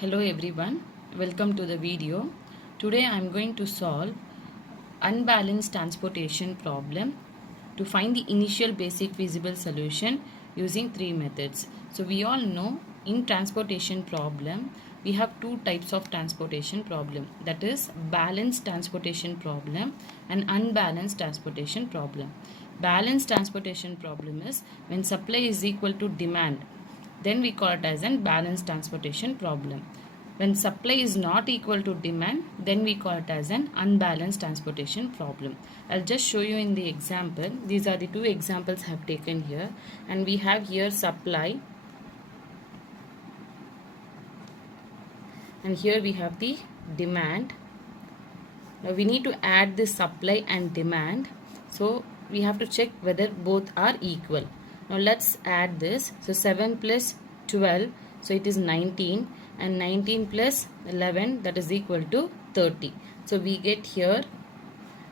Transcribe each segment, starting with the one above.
Hello everyone, welcome to the video. Today I am going to solve unbalanced transportation problem to find the initial basic feasible solution using three methods. So we all know in transportation problem we have two types of transportation problem, that is balanced transportation problem and unbalanced transportation problem. Balanced transportation problem is when supply is equal to demand, then we call it as an balanced transportation problem. When supply is not equal to demand, then we call it as an unbalanced transportation problem. I'll just show you in the example. These are the two examples I have taken here, and we have here supply, and here we have the demand. Now we need to add this supply and demand, so we have to check whether both are equal. Now let's add this. So 7 plus 12, so it is 19, and 19 plus 11, that is equal to 30. So we get here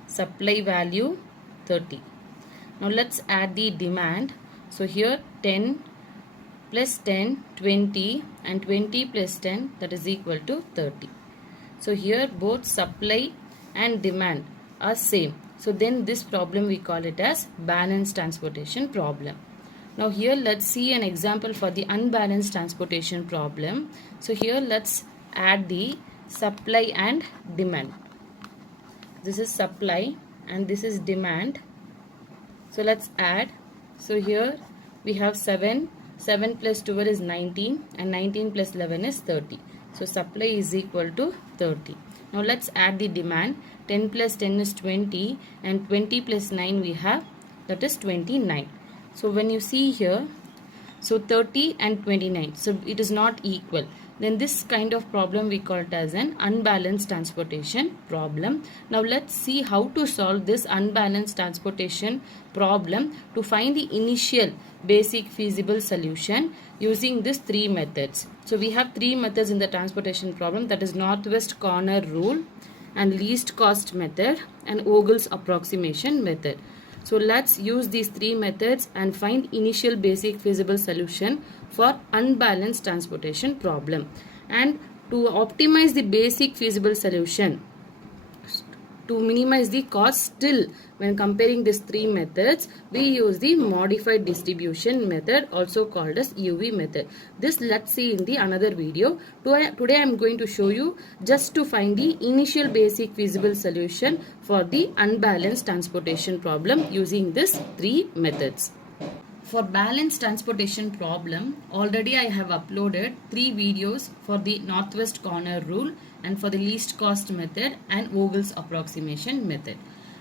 supply value 30. Now let's add the demand. So here 10 plus 10, 20, and 20 plus 10, that is equal to 30. So here both supply and demand are same. So then this problem we call it as balanced transportation problem. Now here let's see an example for the unbalanced transportation problem. So here let's add the supply and demand. This is supply and this is demand. So let's add. So here we have 7 plus 12 is 19, and 19 plus 11 is 30. So supply is equal to 30. Now let's add the demand. 10 plus 10 is 20, and 20 plus 9 we have, that is 29. So when you see here, so 30 and 29, so it is not equal. Then this kind of problem we call it as an unbalanced transportation problem. Now let's see how to solve this unbalanced transportation problem to find the initial basic feasible solution using these three methods. So we have three methods in the transportation problem, that is northwest corner rule and least cost method and Vogel's approximation method. So let's use these three methods and find initial basic feasible solution for unbalanced transportation problem. And to optimize the basic feasible solution, to minimize the cost still when comparing these three methods, we use the modified distribution method, also called as UV method. This let's see in the another video. Today I am going to show you just to find the initial basic feasible solution for the unbalanced transportation problem using these three methods. For balanced transportation problem, already I have uploaded 3 videos for the northwest corner rule and for the least cost method and Vogel's approximation method.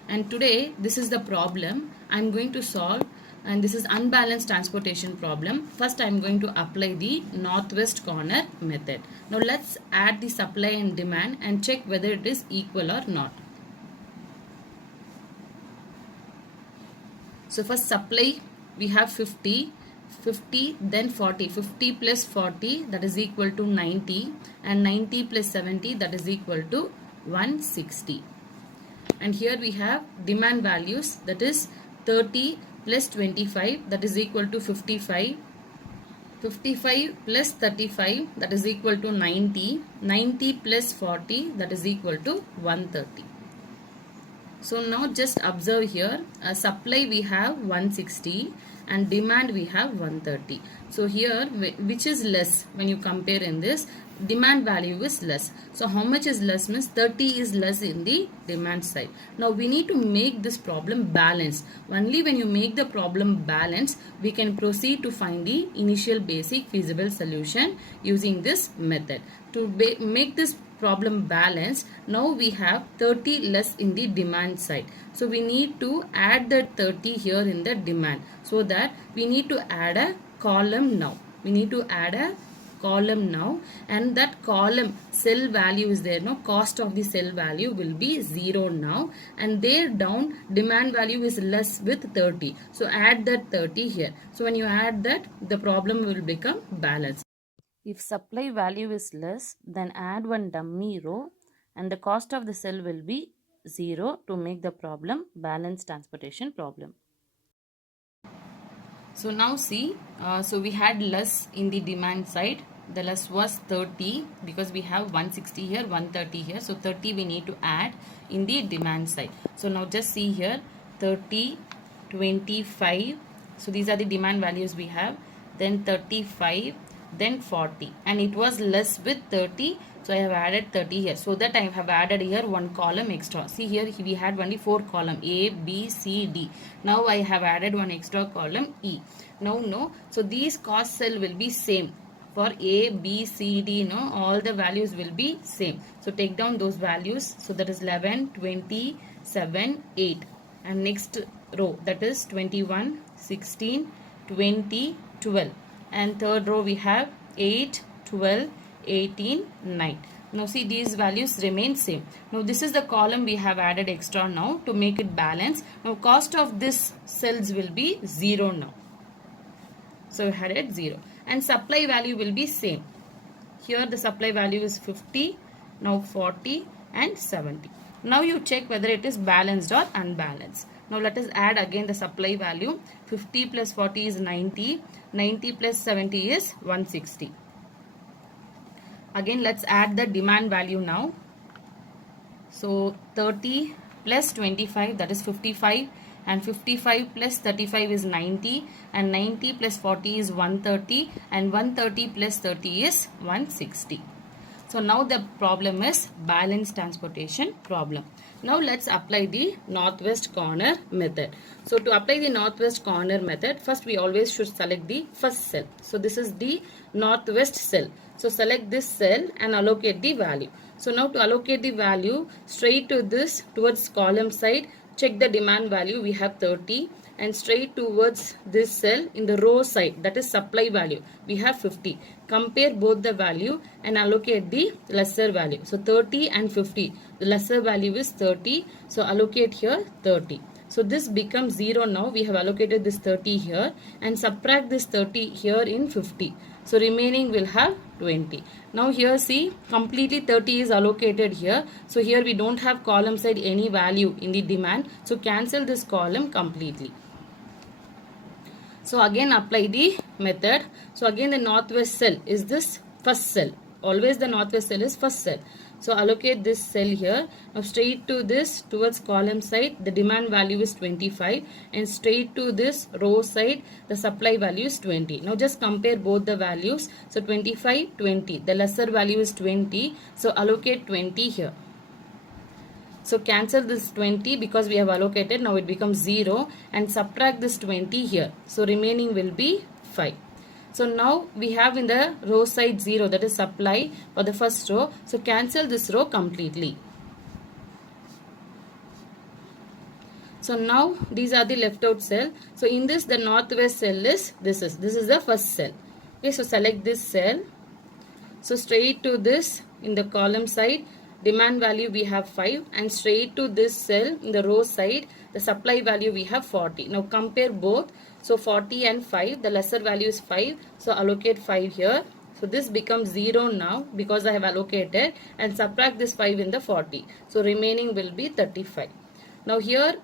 And today this is the problem I am going to solve, and this is unbalanced transportation problem. First I am going to apply the northwest corner method. Now let's add the supply and demand and check whether it is equal or not. So for supply we have 50, then 40. 50 plus 40, that is equal to 90, and 90 plus 70, that is equal to 160. And here we have demand values, that is 30 plus 25, that is equal to 55. 55 plus 35, that is equal to 90. 90 plus 40, that is equal to 130. So now just observe here, supply we have 160 and demand we have 130. So here which is less when you compare in this? Demand value is less. So how much is less means 30 is less in the demand side. Now we need to make this problem balanced. Only when you make the problem balanced, we can proceed to find the initial basic feasible solution using this method. To make this problem balance, now we have 30 less in the demand side. So we need to add that 30 here in the demand. So that we need to add a column now. We need to add a column now, and that column cell value is there. No, cost of the cell value will be 0 now, and there down demand value is less with 30. So add that 30 here. So when you add that, the problem will become balanced. If supply value is less, then add one dummy row and the cost of the cell will be 0 to make the problem balanced transportation problem. So now see, so we had less in the demand side, the less was 30 because we have 160 here, 130 here. So 30 we need to add in the demand side. So now just see here 30, 25. So these are the demand values we have. Then 35, then 40. And it was less with 30. So I have added 30 here. So that I have added here one column extra. See here we had only 4 column A, B, C, D. Now I have added one extra column E. Now no. So these cost cell will be same. For A, B, C, D, no, all the values will be same. So take down those values. So that is 11, 20, 7, 8. And next row that is 21, 16, 20, 12. And third row we have 8, 12, 18, 9. Now see these values remain same. Now this is the column we have added extra now to make it balance. Now cost of this cells will be 0 now. So we had it 0. And supply value will be same. Here the supply value is 50, now 40 and 70. Now you check whether it is balanced or unbalanced. Now let us add again the supply value. 50 plus 40 is 90. 90 plus 70 is 160. Again let's add the demand value now. So 30 plus 25, that is 55. And 55 plus 35 is 90, and 90 plus 40 is 130, and 130 plus 30 is 160. So now the problem is balanced transportation problem. Now let's apply the northwest corner method. So to apply the northwest corner method, first we always should select the first cell. So this is the northwest cell. So select this cell and allocate the value. So now to allocate the value, straight to this towards column side, check the demand value, we have 30, and straight towards this cell in the row side, that is supply value, we have 50. Compare both the value and allocate the lesser value. So 30 and 50, the lesser value is 30, so allocate here 30. So this becomes 0 now. We have allocated this 30 here and subtract this 30 here in 50. So remaining will have 20. Now here see completely 30 is allocated here. So here we don't have column side any value in the demand. So cancel this column completely. So again apply the method. So again the northwest cell is this first cell. Always the northwest cell is first cell. So allocate this cell here. Now straight to this towards column side, the demand value is 25, and straight to this row side, the supply value is 20. Now just compare both the values. So 25, 20. The lesser value is 20. So allocate 20 here. So cancel this 20 because we have allocated. Now it becomes 0, and subtract this 20 here. So remaining will be 5. So now we have in the row side 0, that is supply for the first row. So cancel this row completely. So now these are the left out cell. So in this the northwest cell is this is the first cell. Okay, so select this cell. So straight to this in the column side, demand value we have 5, and straight to this cell in the row side, the supply value we have 40. Now compare both. So 40 and 5, the lesser value is 5. So allocate 5 here. So this becomes 0 now because I have allocated, and subtract this 5 in the 40. So remaining will be 35. Now here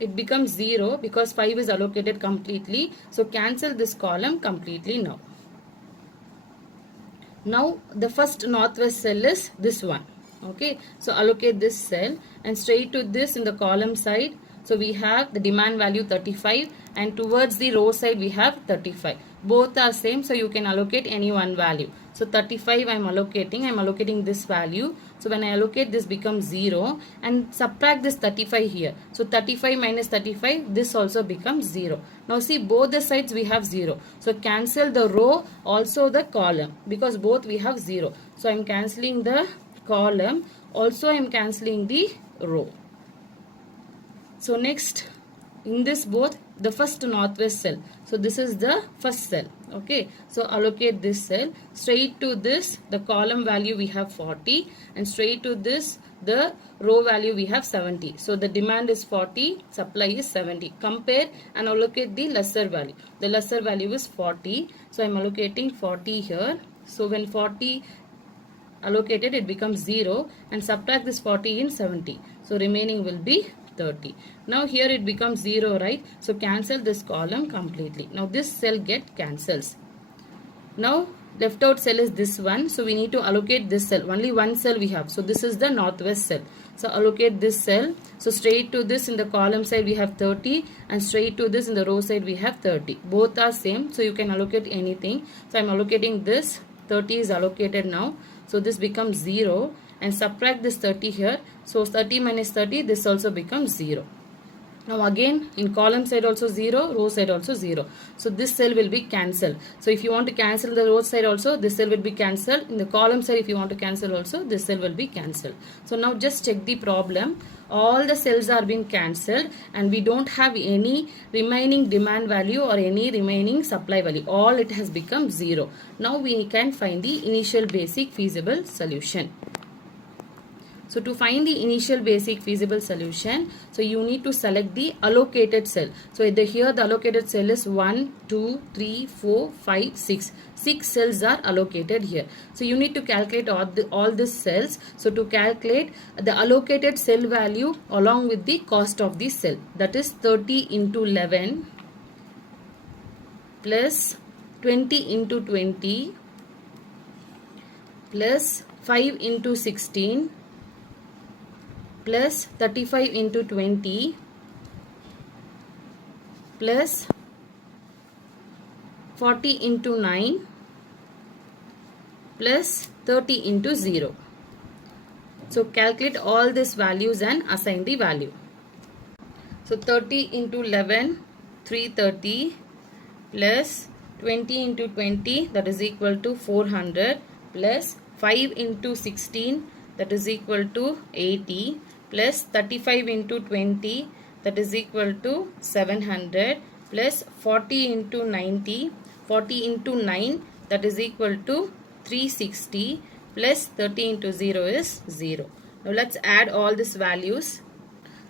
it becomes 0 because 5 is allocated completely. So cancel this column completely now. Now the first northwest cell is this one. Okay, so allocate this cell and straight to this in the column side. So we have the demand value 35, and towards the row side we have 35. Both are same, so you can allocate any one value. So 35 I am allocating this value. So when I allocate, this becomes 0, and subtract this 35 here. So 35 minus 35, this also becomes 0. Now see both the sides we have 0. So cancel the row, also the column, because both we have 0. So I am cancelling the column, also I am cancelling the row. So next in this both, the first northwest cell. So this is the first cell. Okay, so allocate this cell. Straight to this, the column value we have 40, and straight to this, the row value we have 70. So the demand is 40, supply is 70. Compare and allocate the lesser value. The lesser value is 40. So I am allocating 40 here. So when 40 allocated, it becomes 0, and subtract this 40 in 70. So remaining will be 30. Now here it becomes 0, right? So cancel this column completely. Now this cell get cancels. Now left out cell is this one. So we need to allocate this cell. Only one cell we have. So this is the northwest cell. So allocate this cell. So straight to this in the column side we have 30 and straight to this in the row side we have 30. Both are same. So you can allocate anything. So I'm allocating this. 30 is allocated now. So this becomes 0 and subtract this 30 here. So 30 minus 30, this also becomes 0. Now again in column side also 0, row side also 0. So this cell will be cancelled. So if you want to cancel the row side also, this cell will be cancelled. In the column side if you want to cancel also, this cell will be cancelled. So now just check the problem. All the cells are being cancelled and we don't have any remaining demand value or any remaining supply value. All it has become 0. Now we can find the initial basic feasible solution. So to find the initial basic feasible solution, so you need to select the allocated cell. So here the allocated cell is 1, 2, 3, 4, 5, 6. 6 cells are allocated here. So you need to calculate all these cells. So to calculate the allocated cell value along with the cost of the cell, that is 30 into 11 plus 20 into 20 plus 5 into 16 plus 35 into 20 plus 40 into 9 plus 30 into 0. So calculate all these values and assign the value. So 30 into 11, 330 plus 20 into 20, that is equal to 400 plus 5 into 16, that is equal to 80 plus 35 into 20, that is equal to 700 plus 40 into 90, 40 into 9, that is equal to 360 plus 30 into 0 is 0. Now let's add all these values.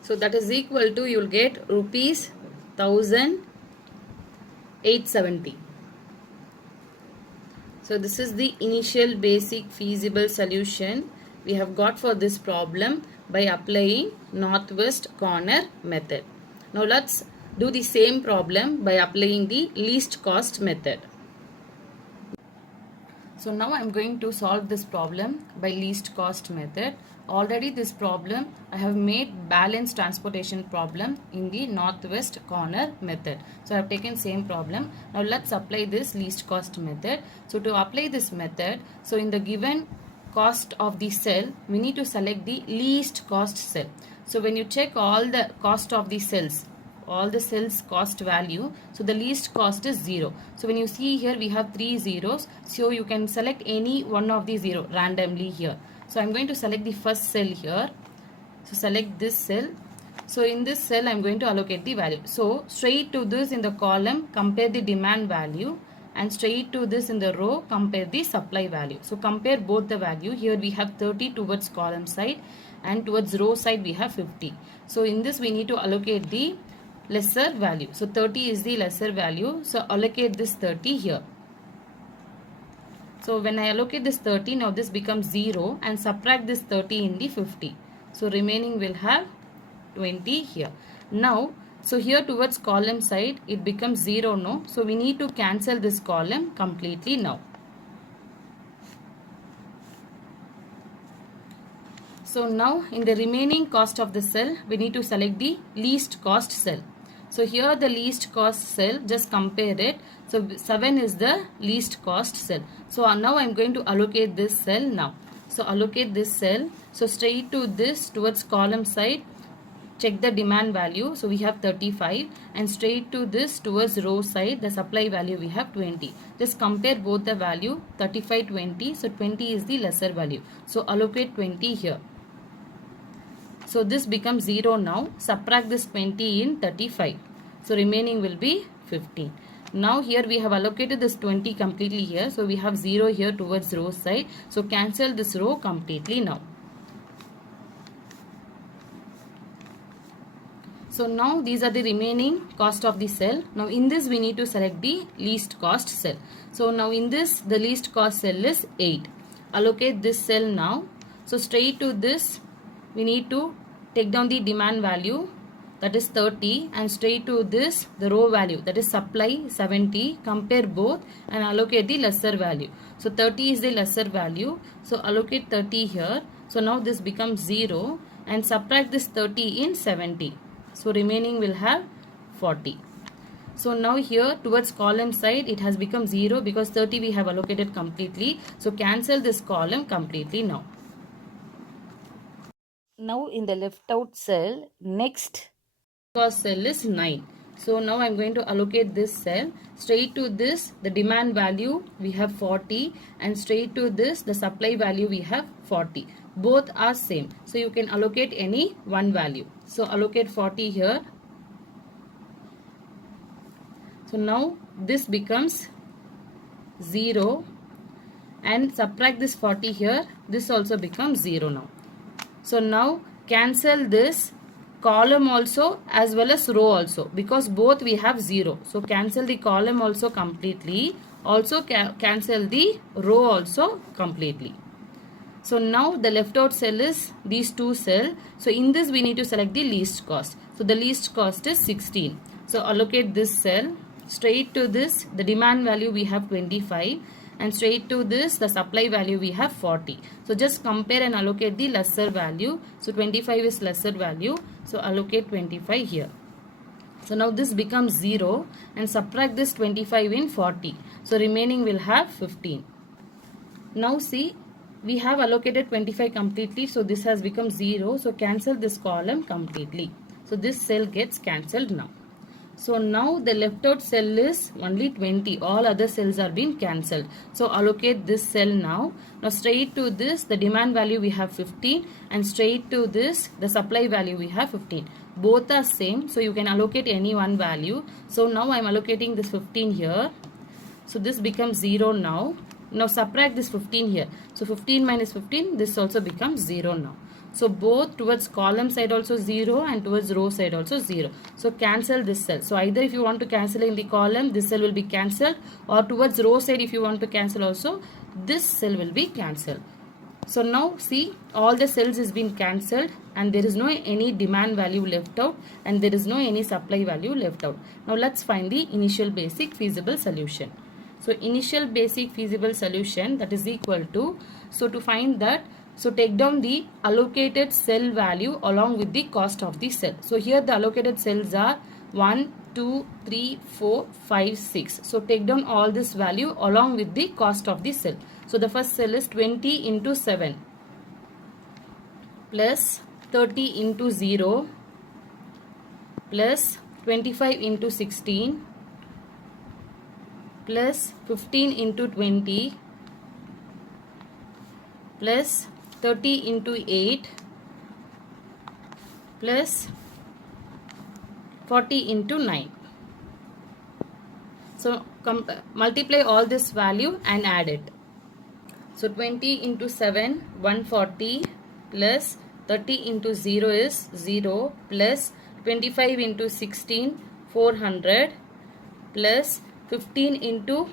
So that is equal to, you will get rupees 1870. So this is the initial basic feasible solution we have got for this problem by applying northwest corner method. Now let's do the same problem by applying the least cost method. So now I am going to solve this problem by least cost method. Already this problem I have made balanced transportation problem in the northwest corner method. So I have taken same problem. Now let's apply this least cost method. So to apply this method, so in the given cost of the cell, we need to select the least cost cell. So when you check all the cost of the cells, all the cells cost value, so the least cost is 0. So when you see here we have 3 zeros, so you can select any one of the 0 randomly here. So I'm going to select the first cell here. So select this cell. So in this cell I'm going to allocate the value. So straight to this in the column, compare the demand value, and straight to this in the row, compare the supply value. So compare both the value. Here we have 30 towards column side and towards row side we have 50. So in this we need to allocate the lesser value. So 30 is the lesser value. So allocate this 30 here. So when I allocate this 30, now this becomes 0 and subtract this 30 in the 50. So remaining will have 20 here. Now, so here towards column side it becomes 0 no. So we need to cancel this column completely now. So now in the remaining cost of the cell, we need to select the least cost cell. So here the least cost cell, just compare it. So 7 is the least cost cell. So now I am going to allocate this cell now. So allocate this cell. So straight to this towards column side, check the demand value. So we have 35 and straight to this towards row side, the supply value we have 20. Just compare both the value 35, 20. So 20 is the lesser value. So allocate 20 here. So this becomes 0 now. Subtract this 20 in 35. So remaining will be 15. Now here we have allocated this 20 completely here. So we have 0 here towards row side. So cancel this row completely now. So now these are the remaining cost of the cell. Now in this we need to select the least cost cell. So now in this the least cost cell is 8. Allocate this cell now. So straight to this we need to take down the demand value. that is 30 and straight to this the row value that is supply 70. Compare both and allocate the lesser value. So 30 is the lesser value. So allocate 30 here. So now this becomes 0 and subtract this 30 in 70. So remaining will have 40. So now here towards column side it has become 0 because 30 we have allocated completely. So cancel this column completely now. Now in the left out cell, next cost cell is 9. So now I am going to allocate this cell. Straight to this the demand value we have 40 and straight to this the supply value we have 40. Both are same. So you can allocate any one value. So allocate 40 here. So now this becomes 0 and subtract this 40 here. This also becomes 0 now. So now cancel this column also as well as row also because both we have 0. So cancel the column also completely. Also cancel the row also completely. So now the left out cell is these two cells. So in this we need to select the least cost. So the least cost is 16. So allocate this cell. Straight to this the demand value we have 25 and straight to this the supply value we have 40. So just compare and allocate the lesser value. So 25 is lesser value. So allocate 25 here. So now this becomes 0 and subtract this 25 in 40. So remaining will have 15. Now see we have allocated 25 completely. So this has become 0. So cancel this column completely. So this cell gets cancelled now. So now the left out cell is only 20. All other cells are being cancelled. So allocate this cell now. Now straight to this the demand value we have 15 and straight to this the supply value we have 15. Both are same. So you can allocate any one value. So now I am allocating this 15 here. So this becomes 0 now. Now subtract this 15 here. So 15 minus 15 this also becomes 0 now. So both towards column side also 0 and towards row side also 0. So cancel this cell. So either if you want to cancel in the column, this cell will be cancelled, or towards row side if you want to cancel also, this cell will be cancelled. So now see all the cells is been cancelled and there is no any demand value left out and there is no any supply value left out. Now let's find the initial basic feasible solution. So initial basic feasible solution that is equal to, so to find that, so take down the allocated cell value along with the cost of the cell. So here the allocated cells are 1, 2, 3, 4, 5, 6. So take down all this value along with the cost of the cell. So the first cell is 20 into 7 plus 30 into 0 plus 25 into 16 plus 15 into 20 plus 30 into 8 plus 40 into 9. So multiply all this value and add it. So 20 into 7 140 plus 30 into 0 is 0 plus 25 into 16 400 plus 15 into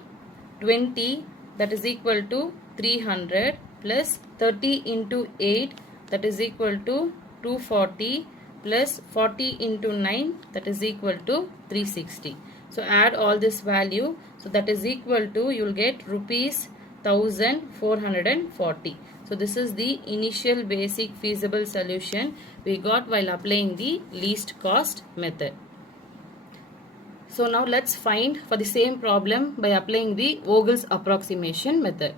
20 that is equal to 300 plus 30 into 8 that is equal to 240 plus 40 into 9 that is equal to 360. So add all this value. So that is equal to, you will get rupees 1440. So this is the initial basic feasible solution we got while applying the least cost method. So now let's find for the same problem by applying the Vogel's approximation method.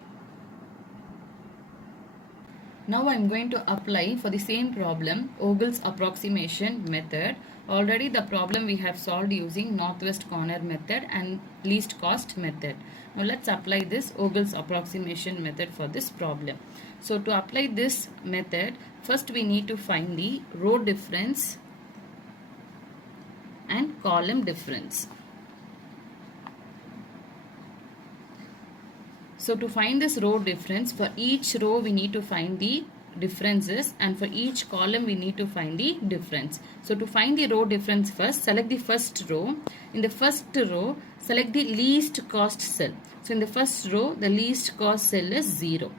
Now I am going to apply for the same problem Vogel's approximation method. Already the problem we have solved using northwest corner method and least cost method. Now let's apply this Vogel's approximation method for this problem. So to apply this method, first we need to find the row difference and column difference. So to find this row difference, for each row we need to find the differences and for each column we need to find the difference. So to find the row difference first, select the first row. In the first row, select the least cost cell. So in the first row, the least cost cell is 0.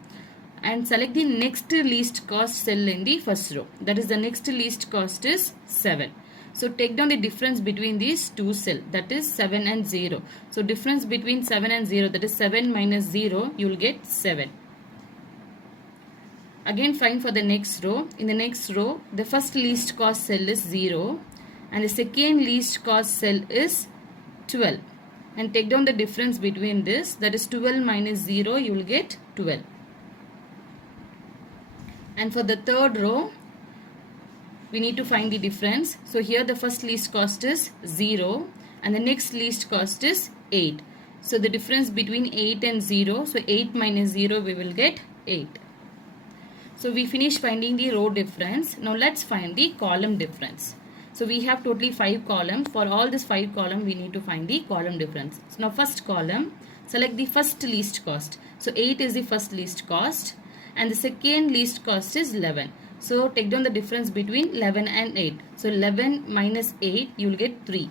And select the next least cost cell in the first row. That is the next least cost is 7. So take down the difference between these two cells, that is 7 and 0. So difference between 7 and 0, that is 7 minus 0, you will get 7. Again find for the next row. In the next row, the first least cost cell is 0 and the second least cost cell is 12. And take down the difference between this, that is 12 minus 0, you will get 12. And for the third row, we need to find the difference. So here the first least cost is 0 and the next least cost is 8. So the difference between 8 and 0, so 8 minus 0, we will get 8. So we finished finding the row difference. Now let's find the column difference. So we have totally 5 columns. For all this 5 columns, we need to find the column difference. So now first column, select the first least cost. So 8 is the first least cost and the second least cost is 11. So take down the difference between 11 and 8. So 11 minus 8, you will get 3.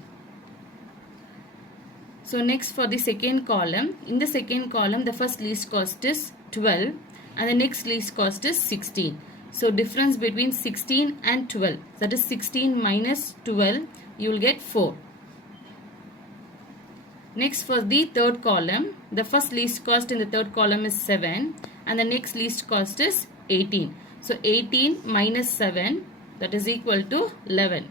So next for the second column, in the second column, the first least cost is 12 and the next least cost is 16. So difference between 16 and 12, that is 16 minus 12, you will get 4. Next for the third column, the first least cost in the third column is 7 and the next least cost is 18. So 18 minus 7, that is equal to 11.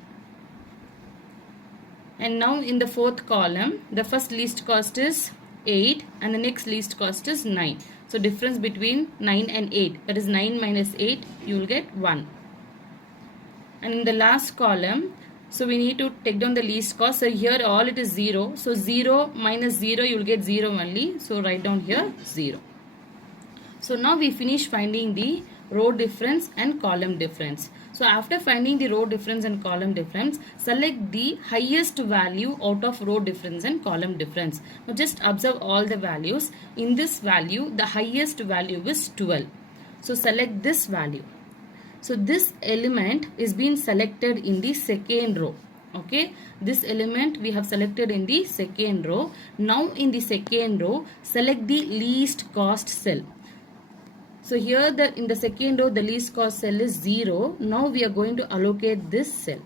And now in the fourth column, the first least cost is 8 and the next least cost is 9. So difference between 9 and 8, that is 9 minus 8, you will get 1. And in the last column, so we need to take down the least cost. So here all it is 0. So 0 minus 0, you will get 0 only. So write down here 0. So now we finish finding the row difference and column difference. So after finding the row difference and column difference, select the highest value out of row difference and column difference. Now just observe all the values. In this value, the highest value is 12. So select this value. So this element is being selected in the second row. Okay, this element we have selected in the second row. Now in the second row, select the least cost cell. So here in the second row, the least cost cell is 0. Now we are going to allocate this cell.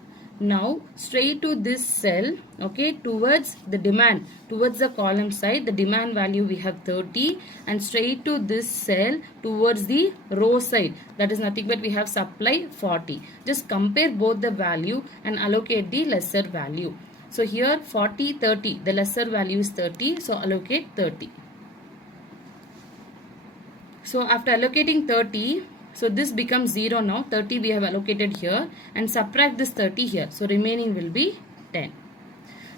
Now straight to this cell, okay, towards the demand, towards the column side, the demand value we have 30, and straight to this cell towards the row side, that is nothing but we have supply 40. Just compare both the value and allocate the lesser value. So here 40, 30, the lesser value is 30, so allocate 30. So after allocating 30, so this becomes 0 now. 30 we have allocated here and subtract this 30 here. So remaining will be 10.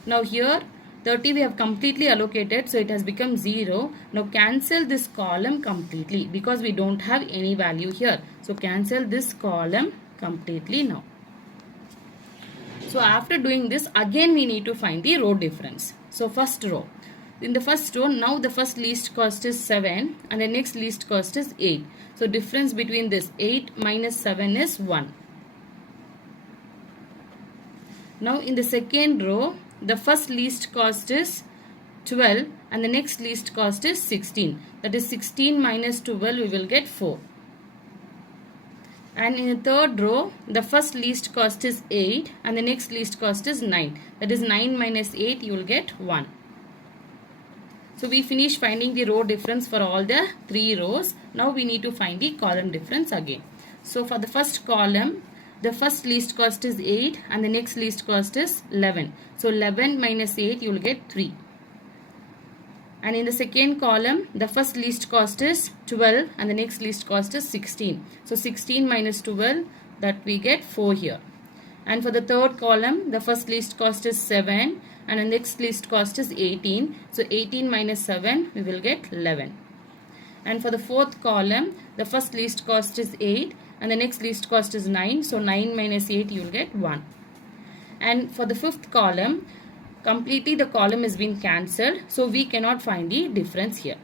Now here 30 we have completely allocated. So it has become 0. Now cancel this column completely because we don't have any value here. So cancel this column completely now. So after doing this, again we need to find the row difference. So first row. In the first row, now the first least cost is 7 and the next least cost is 8. So difference between this 8 minus 7 is 1. Now in the second row, the first least cost is 12 and the next least cost is 16. That is 16 minus 12, we will get 4. And in the third row, the first least cost is 8 and the next least cost is 9. That is 9 minus 8, you will get 1. So we finish finding the row difference for all the 3 rows. Now we need to find the column difference again. So for the first column, the first least cost is 8 and the next least cost is 11. So 11 minus 8, you will get 3. And in the second column, the first least cost is 12 and the next least cost is 16. So 16 minus 12, that we get 4 here. And for the third column, the first least cost is 7 and the next least cost is 18. So 18 minus 7, we will get 11. And for the fourth column, the first least cost is 8 and the next least cost is 9. So 9 minus 8, you will get 1. And for the fifth column, completely the column has been cancelled. So we cannot find the difference here.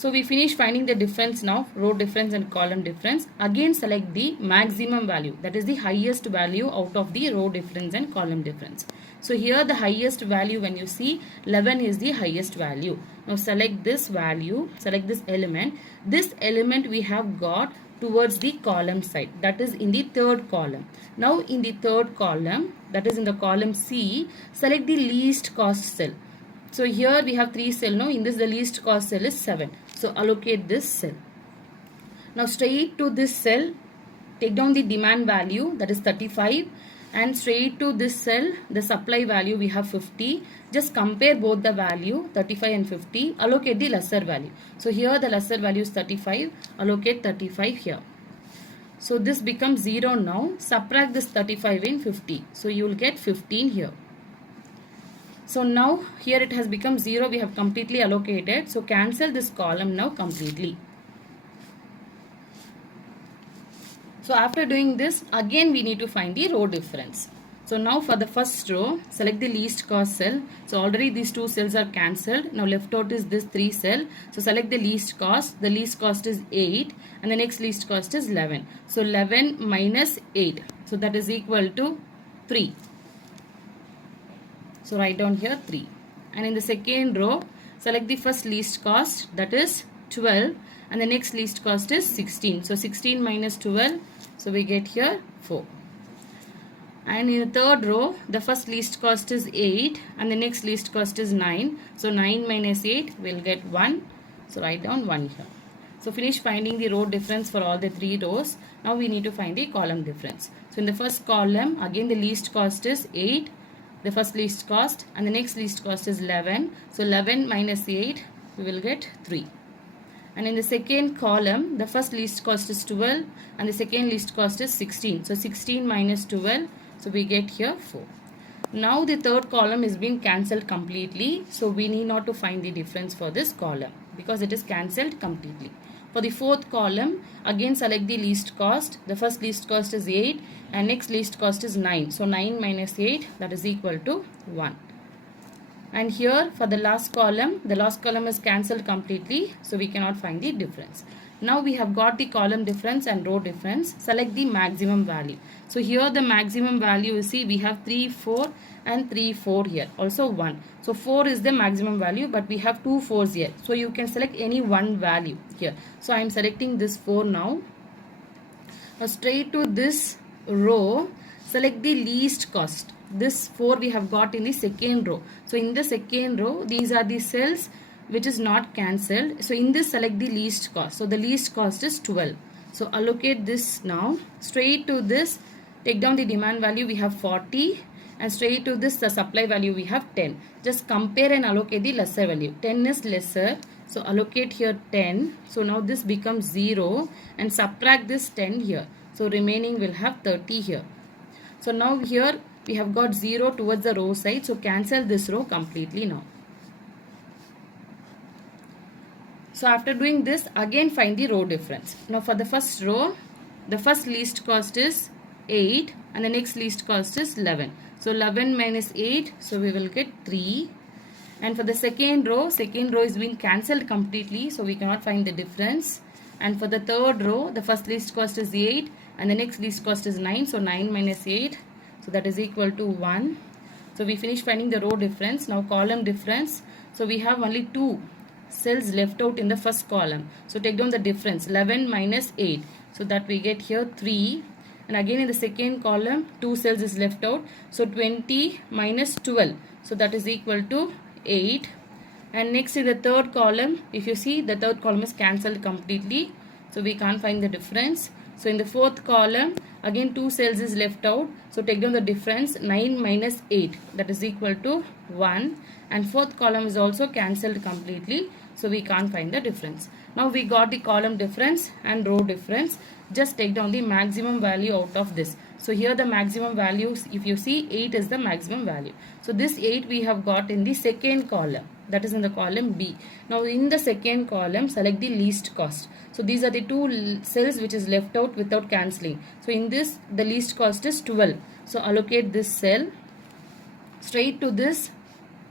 So we finish finding the difference now, row difference and column difference. Again select the maximum value, that is the highest value out of the row difference and column difference. So here the highest value, when you see 11 is the highest value. Now select this value, select this element. This element we have got towards the column side, that is in the third column. Now in the third column, that is in the column C, select the least cost cell. So here we have 3 cell now. In this the least cost cell is 7. So allocate this cell. Now straight to this cell, take down the demand value, that is 35, and straight to this cell, the supply value we have 50. Just compare both the value 35 and 50, allocate the lesser value. So here the lesser value is 35, allocate 35 here. So this becomes 0 now. Subtract this 35 in 50. So you will get 15 here. So now here it has become 0, we have completely allocated. So cancel this column now completely. So after doing this, again we need to find the row difference. So now for the first row, select the least cost cell. So already these 2 cells are cancelled. Now left out is this 3 cell. So select the least cost. The least cost is 8 and the next least cost is 11. So 11 minus 8. So that is equal to 3. So write down here 3. And in the second row, select the first least cost, that is 12, and the next least cost is 16. So 16 minus 12, so we get here 4. And in the third row, the first least cost is 8 and the next least cost is 9. So 9 minus 8, we'll get 1. So write down 1 here. So finish finding the row difference for all the 3 rows. Now we need to find the column difference. So in the first column, again the least cost is 8. The first least cost, and the next least cost is 11. So 11 minus 8, we will get 3. And in the second column, the first least cost is 12 and the second least cost is 16. So 16 minus 12, so we get here 4. Now the third column is being cancelled completely. So we need not to find the difference for this column because it is cancelled completely. For the fourth column, again select the least cost. The first least cost is 8 and next least cost is 9. So 9 minus 8, that is equal to 1. And here for the last column is cancelled completely. So we cannot find the difference. Now we have got the column difference and row difference. Select the maximum value. So here the maximum value, you see we have 3, 4 and 3, 4 here. Also 1. So 4 is the maximum value, but we have 2 4s here. So you can select any one value here. So I am selecting this 4 now. Now straight to this row, select the least cost. This 4 we have got in the second row. So in the second row, these are the cells which is not cancelled. So in this, select the least cost. So the least cost is 12. So allocate this now. Straight to this, take down the demand value, we have 40. And straight to this, the supply value, we have 10. Just compare and allocate the lesser value. 10 is lesser. So allocate here 10. So now this becomes 0. And subtract this 10 here. So remaining will have 30 here. So now here we have got 0 towards the row side. So cancel this row completely now. So after doing this, again find the row difference. Now for the first row, the first least cost is 8 and the next least cost is 11. So 11 minus 8, so we will get 3. And for the second row is being cancelled completely, so we cannot find the difference. And for the third row, the first least cost is 8 and the next least cost is 9. So 9 minus 8, so that is equal to 1. So we finish finding the row difference. Now column difference. So we have only 2 cells left out in the first column. So take down the difference, 11 minus 8. So that we get here 3. And again in the second column, 2 cells is left out. So 20 minus 12. So that is equal to 8. And next in the third column, if you see, the third column is cancelled completely. So we can't find the difference. So in the fourth column, again 2 cells is left out. So take down the difference, 9 minus 8. That is equal to 1. And fourth column is also cancelled completely. So we can't find the difference. Now we got the column difference and row difference. Just take down the maximum value out of this. So here the maximum values, if you see, 8 is the maximum value. So this 8 we have got in the second column. That is in the column B. Now in the second column, select the least cost. So these are the 2 cells which is left out without cancelling. So in this, the least cost is 12. So allocate this cell. Straight to this,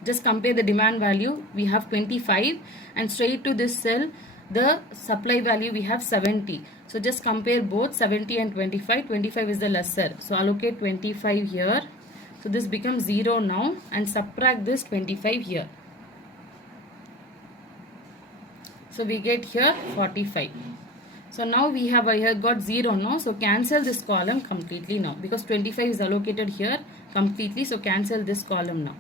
just compare the demand value. We have 25 and straight to this cell, the supply value we have 70. So just compare both 70 and 25. 25 is the lesser. So allocate 25 here. So this becomes 0 now, and subtract this 25 here. So we get here 45. So now we have here got 0 now. So cancel this column completely now, because 25 is allocated here completely. So cancel this column now.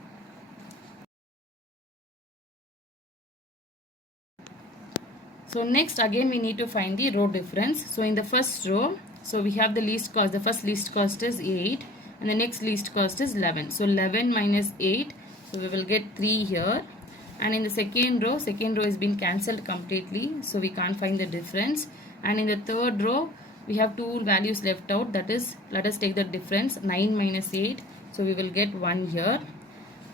So next again we need to find the row difference. So in the first row, so we have the least cost. The first least cost is 8 and the next least cost is 11. So 11 minus 8, so we will get 3 here. And in the second row is been cancelled completely, so we can't find the difference. And in the third row we have two values left out, that is, let us take the difference, 9 minus 8, so we will get 1 here.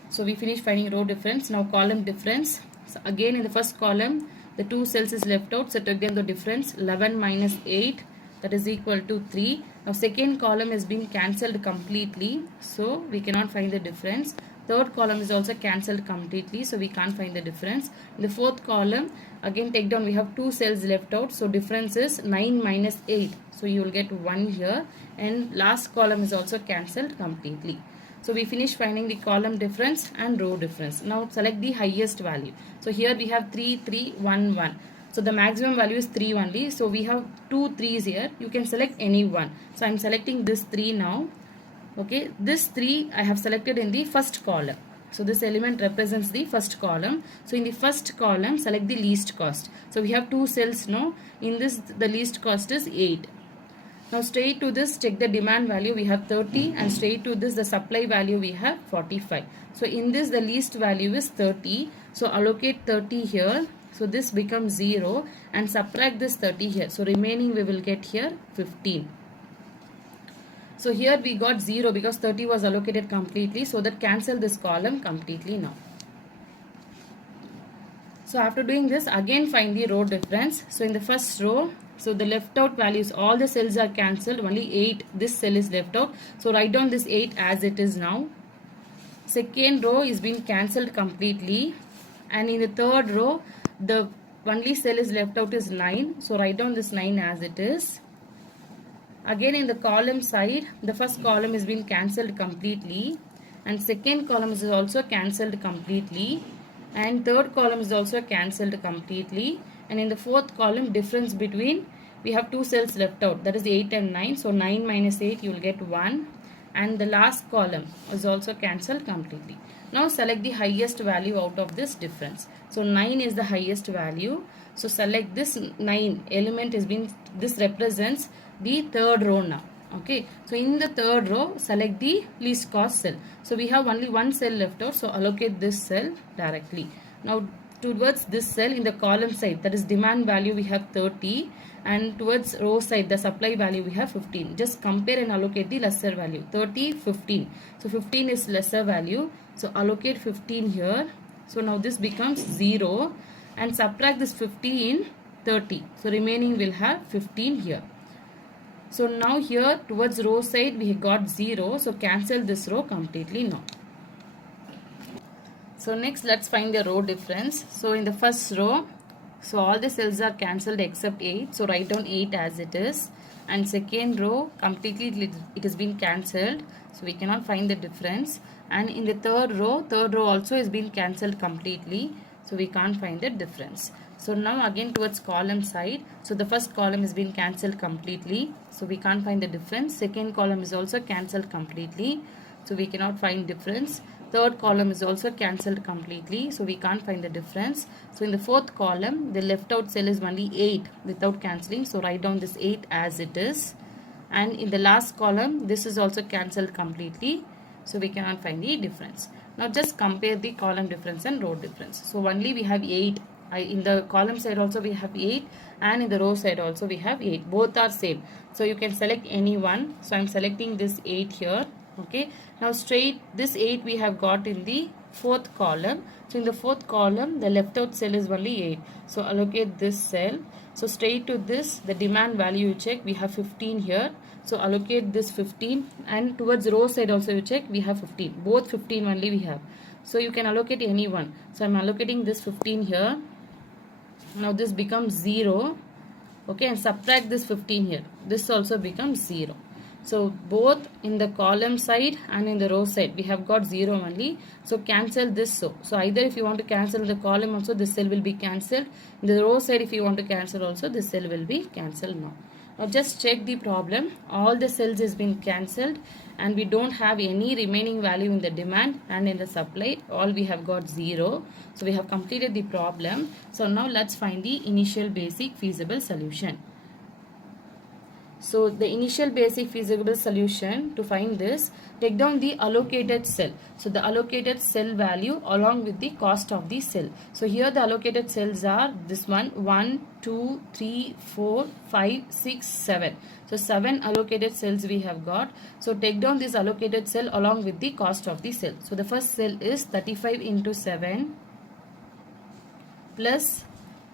So we finish finding row difference. Now column difference. So again in the first column the two cells is left out, so take them the difference, 11 minus 8, that is equal to 3. Now second column is being cancelled completely, so we cannot find the difference. Third column is also cancelled completely, so we can't find the difference. In the fourth column again take down, we have two cells left out, so difference is 9 minus 8, so you will get 1 here. And last column is also cancelled completely. So we finish finding the column difference and row difference. Now select the highest value. So here we have 3, 3, 1, 1. So the maximum value is 3 only. So we have 2 3's here. You can select any one. So I am selecting this 3 now. Okay, this 3 I have selected in the first column. So this element represents the first column. So in the first column select the least cost. So we have two cells now. In this the least cost is 8. Now straight to this, check the demand value, we have 30, and straight to this the supply value we have 45. So in this the least value is 30, so allocate 30 here, so this becomes 0, and subtract this 30 here, so remaining we will get here 15. So here we got 0 because 30 was allocated completely, so that cancel this column completely now. So after doing this, again find the row difference. So in the first row, so the left out values, all the cells are cancelled, only 8, this cell is left out. So write down this 8 as it is now. Second row is being cancelled completely. And in the third row, the only cell is left out is 9. So write down this 9 as it is. Again in the column side, the first column is being cancelled completely. And second column is also cancelled completely. And third column is also cancelled completely. And in the fourth column, difference between, we have two cells left out, that is 8 and 9. So 9 minus 8, you will get 1. And the last column is also cancelled completely. Now select the highest value out of this difference. So 9 is the highest value. So select this 9 element is being, this represents the third row now. Okay, so in the third row select the least cost cell. So we have only one cell left out, so allocate this cell directly. Now towards this cell in the column side, that is demand value, we have 30, and towards row side the supply value we have 15. Just compare and allocate the lesser value, 30, 15. So 15 is lesser value, so allocate 15 here. So now this becomes 0, and subtract this 50 in 30, so remaining will have 15 here. So now here towards row side we got 0, so cancel this row completely now. So next let's find the row difference. So in the first row, so all the cells are cancelled except 8, so write down 8 as it is. And second row completely it has been cancelled, so we cannot find the difference. And in the third row also has been cancelled completely, so we can't find the difference. So now again towards column side, so the first column has been cancelled completely, so we can't find the difference. Second column is also cancelled completely, so we cannot find difference. Third column is also cancelled completely, so we can't find the difference. So in the fourth column, the left out cell is only 8 without cancelling, so write down this 8 as it is. And in the last column, this is also cancelled completely, so we cannot find the difference. Now just compare the column difference and row difference. So only we have 8. In the column side also we have 8, and in the row side also we have 8. Both are same. So you can select any one. So I am selecting this 8 here. Okay. Now straight this 8 we have got in the fourth column. So in the fourth column the left out cell is only 8. So allocate this cell. So straight to this the demand value you check, we have 15 here. So allocate this 15, and towards row side also you check, we have 15. Both 15 only we have. So you can allocate any one. So I am allocating this 15 here. Now this becomes 0. Okay, and subtract this 15 here. This also becomes 0. So both in the column side and in the row side we have got 0 only. So cancel this. So either if you want to cancel the column also, this cell will be cancelled. In the row side if you want to cancel also, this cell will be cancelled now. Now just check the problem. All the cells has been cancelled and we don't have any remaining value in the demand and in the supply. All we have got 0. So we have completed the problem. So now let's find the initial basic feasible solution. So the initial basic feasible solution, to find this, take down the allocated cell. So the allocated cell value along with the cost of the cell. So here the allocated cells are this one, 1, 2, 3, 4, 5, 6, 7. So 7 allocated cells we have got. So take down this allocated cell along with the cost of the cell. So the first cell is 35 into 7 plus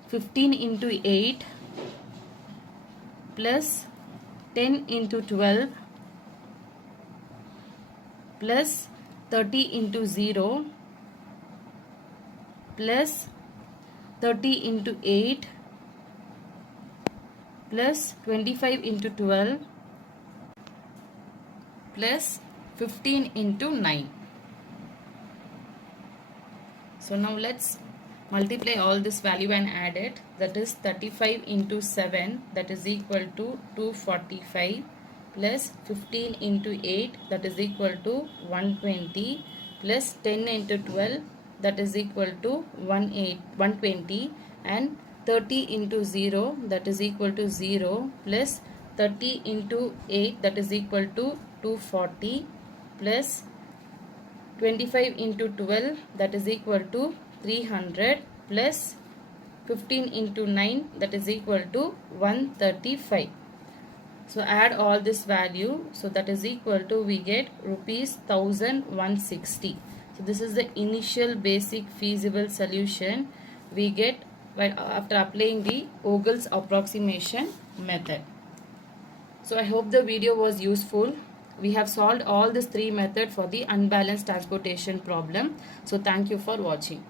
15 into 8 plus 10 into 12 plus 30 into 0 plus 30 into 8 plus 25 into 12 plus 15 into 9. So now let's multiply all this value and add it. That is 35 into 7, that is equal to 245 plus 15 into 8, that is equal to 120 plus 10 into 12, that is equal to 120, and 30 into 0, that is equal to 0, plus 30 into 8, that is equal to 240, plus 25 into 12, that is equal to 300, plus 15 into 9, that is equal to 135. So add all this value, so that is equal to, we get rupees 1160. So this is the initial basic feasible solution we get after applying the Ogle's approximation method. So I hope the video was useful. We have solved all these three methods for the unbalanced transportation problem. So thank you for watching.